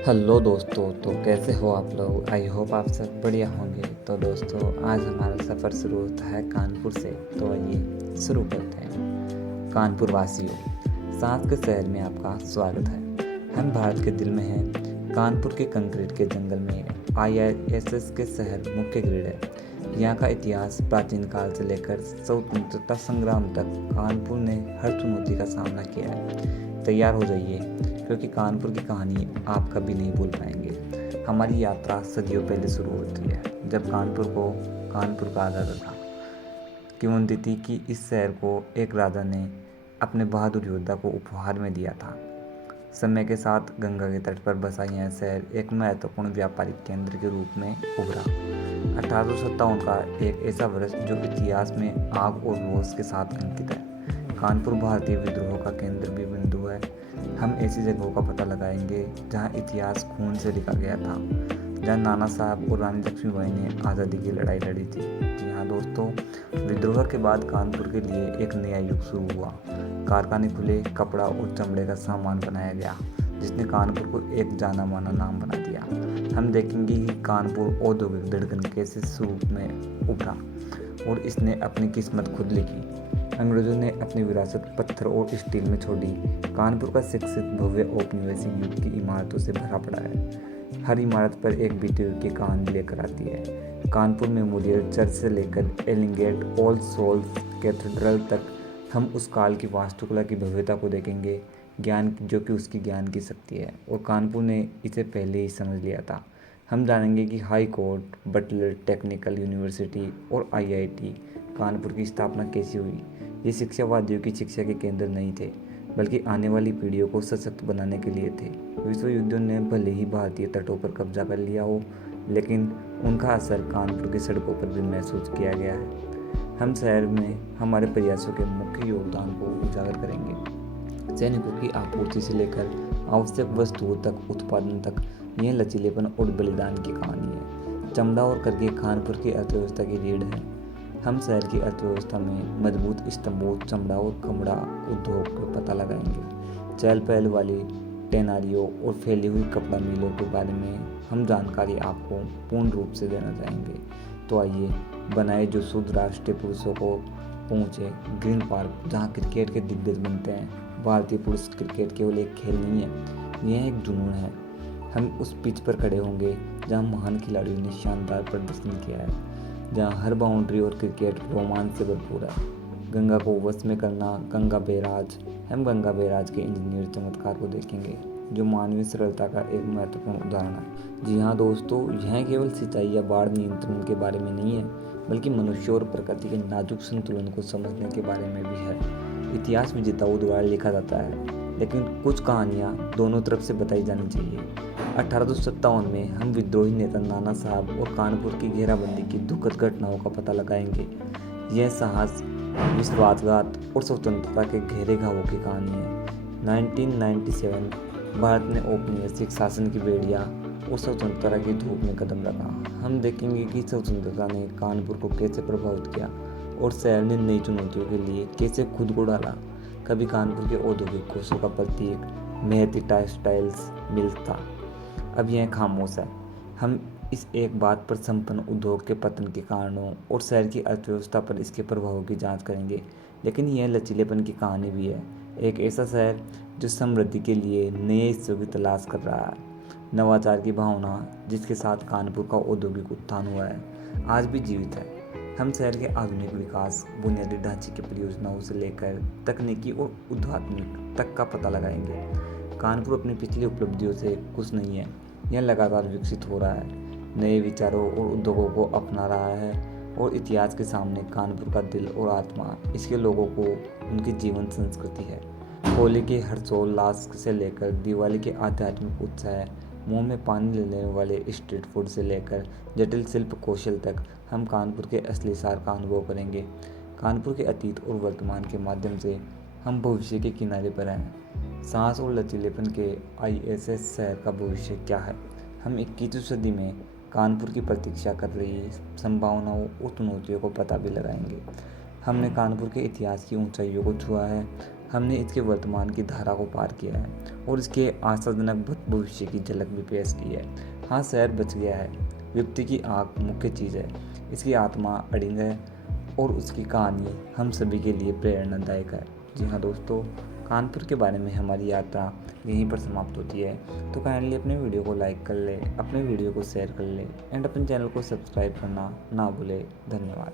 Hello दोस्तों, तो कैसे हो आप लोग। आई होप आप सब बढ़िया होंगे। तो दोस्तों, आज हमारा सफ़र शुरू होता है कानपुर से। तो आइए शुरू करते हैं। कानपुर वासियों, सांस के शहर में आपका स्वागत है। हम भारत के दिल में हैं। कानपुर के कंक्रीट के जंगल में आईआईएसएस के शहर मुख्य ग्रिड है। यहाँ का इतिहास प्राचीन काल से लेकर स्वतंत्रता संग्राम तक कानपुर ने हर चुनौती का सामना किया है। तैयार हो जाइए, क्योंकि कानपुर की कहानी आप कभी नहीं भूल पाएंगे। हमारी यात्रा सदियों पहले शुरू होती है, जब कानपुर को कानपुर कहा जाता था। किंवदंती थी कि इस शहर को एक राजा ने अपने बहादुर योद्धा को उपहार में दिया था। समय के साथ गंगा के तट पर बसा यह शहर एक महत्वपूर्ण व्यापारिक केंद्र के रूप में उभरा। 1857 का एक ऐसा वर्ष जो इतिहास में आग और रोष के साथ अंकित है। कानपुर भारतीय विद्रोह का केंद्र भी बिंदु है। हम ऐसी जगहों का पता लगाएंगे जहां इतिहास खून से लिखा गया था, जहां नाना साहब और रानी लक्ष्मीबाई ने आज़ादी की लड़ाई लड़ी थी। जी हाँ दोस्तों, विद्रोह के बाद कानपुर के लिए एक नया युग शुरू हुआ। कारखाने खुले, कपड़ा और चमड़े का सामान बनाया गया, जिसने कानपुर को एक जाना माना नाम बना दिया। हम देखेंगे कि कानपुर औद्योगिक धड़कन कैसे शुरू में उभरा और इसने अपनी किस्मत खुद लिखी। अंग्रेजों ने अपनी विरासत पत्थर और स्टील में छोड़ी। कानपुर का शिक्षित भव्य औपनिवेशिक युग की इमारतों से भरा पड़ा है। हर इमारत पर एक बीते हुए की कहानी लेकर आती है। कानपुर मेमोरियल चर्च से लेकर एलिंगेट ऑल सोल्स कैथेड्रल तक हम उस काल की वास्तुकला की भव्यता को देखेंगे, ज्ञान जो कि उसकी ज्ञान की शक्ति है, और कानपुर ने इसे पहले ही समझ लिया था। हम जानेंगे कि high court, Butler technical university और आईआईटी कानपुर की स्थापना कैसी हुई। ये शिक्षावादियों की शिक्षा के केंद्र नहीं थे, बल्कि आने वाली पीढ़ियों को सशक्त बनाने के लिए थे। विश्व युद्धों ने भले ही भारतीय तटों पर कब्जा कर लिया हो, लेकिन उनका असर कानपुर की सड़कों पर भी महसूस किया गया है। हम शहर में हमारे प्रयासों के मुख्य योगदान को उजागर करेंगे। सैनिकों की आपूर्ति से लेकर आवश्यक वस्तुओं तक उत्पादन तक, यह लचीलेपन और बलिदान की कहानी है। चमड़ा और करघे कानपुर की अर्थव्यवस्था की रीढ़ है। हम शहर की अर्थव्यवस्था में मजबूत स्तंभों, चमड़ा और कपड़ा उद्योग का पता लगाएंगे। चहल पहल वाली टेनारियों और फैली हुई कपड़ा मिलों के बारे में हम जानकारी आपको पूर्ण रूप से देना चाहेंगे। तो आइए बनाए जो शुद्ध राष्ट्रीय पुरुषों को पहुँचे ग्रीन पार्क, जहाँ क्रिकेट के दिग्गज बनते हैं। भारतीय पुरुष क्रिकेट केवल एक खेल नहीं है, यह एक जुनून है। हम उस पिच पर खड़े होंगे जहाँ महान खिलाड़ियों ने शानदार प्रदर्शन किया है, जहाँ हर बाउंड्री और क्रिकेट रोमांच से भरपूर है। गंगा को वश में करना, गंगा बैराज। हम गंगा बैराज के इंजीनियर चमत्कार को देखेंगे, जो मानवीय सरलता का एक महत्वपूर्ण उदाहरण है। जी हाँ दोस्तों, यह केवल सिंचाई या बाढ़ नियंत्रण के बारे में नहीं है, बल्कि मनुष्य और प्रकृति के नाजुक संतुलन को समझने के बारे में भी है। इतिहास में जिताऊ द्वारा लिखा जाता है, लेकिन कुछ कहानियाँ दोनों तरफ से बताई जानी चाहिए। 1857 में हम विद्रोही नेता नाना साहब और कानपुर की घेराबंदी की दुखद घटनाओं का पता लगाएंगे। यह साहस, विश्वासघात और स्वतंत्रता के गहरे घावों की कहानी है। 1997 भारत ने औपनिवेशिक शासन की बेड़िया और स्वतंत्रता की धूप में कदम रखा। हम देखेंगे कि स्वतंत्रता ने कानपुर को कैसे प्रभावित किया और शहर ने नई चुनौतियों के लिए कैसे खुद को डाला। कभी कानपुर के औद्योगिक कौशल का प्रतीक मेहती टेक्सटाइल्स मिल था, अब यह खामोश है। हम इस एक बात पर संपन्न उद्योग के पतन के कारणों और शहर की अर्थव्यवस्था पर इसके प्रभावों की जांच करेंगे। लेकिन यह लचीलेपन की कहानी भी है। एक ऐसा शहर जो समृद्धि के लिए नए हिस्सों की तलाश कर रहा है। नवाचार की भावना जिसके साथ कानपुर का औद्योगिक उत्थान हुआ है, आज भी जीवित है। हम शहर के आधुनिक विकास, बुनियादी ढांचे की परियोजनाओं से लेकर तकनीकी और आध्यात्मिक तक का पता लगाएंगे। कानपुर अपनी पिछली उपलब्धियों से खुश नहीं है, यह लगातार विकसित हो रहा है, नए विचारों और उद्योगों को अपना रहा है, और इतिहास के सामने कानपुर का दिल और आत्मा इसके लोगों को उनकी जीवन संस्कृति है। होली के हर्षोल्लास से लेकर दिवाली के आध्यात्मिक उत्साह, मुंह में पानी लेने वाले स्ट्रीट फूड से लेकर जटिल शिल्प कौशल तक, हम कानपुर के असली सार का अनुभव करेंगे। कानपुर के अतीत और वर्तमान के माध्यम से हम भविष्य के किनारे पर हैं। सांस और लचीलेपन के आईएसएस शहर का भविष्य क्या है। हम 21वीं सदी में कानपुर की प्रतीक्षा कर रही संभावनाओं और चुनौतियों को पता भी लगाएंगे। हमने कानपुर के इतिहास की ऊंचाइयों को छुआ है, हमने इसके वर्तमान की धारा को पार किया है और इसके आशाजनक भविष्य की झलक भी पेश की है। हाँ, शहर बच गया है। व्यक्ति की आँख मुख्य चीज़ है, इसकी आत्मा अड़िंग है और उसकी कहानी हम सभी के लिए प्रेरणादायक है। जी हाँ दोस्तों, कानपुर के बारे में हमारी यात्रा यहीं पर समाप्त होती है। तो काइंडली अपने वीडियो को लाइक कर ले, अपने वीडियो को शेयर कर ले एंड अपने चैनल को सब्सक्राइब करना ना भूले। धन्यवाद।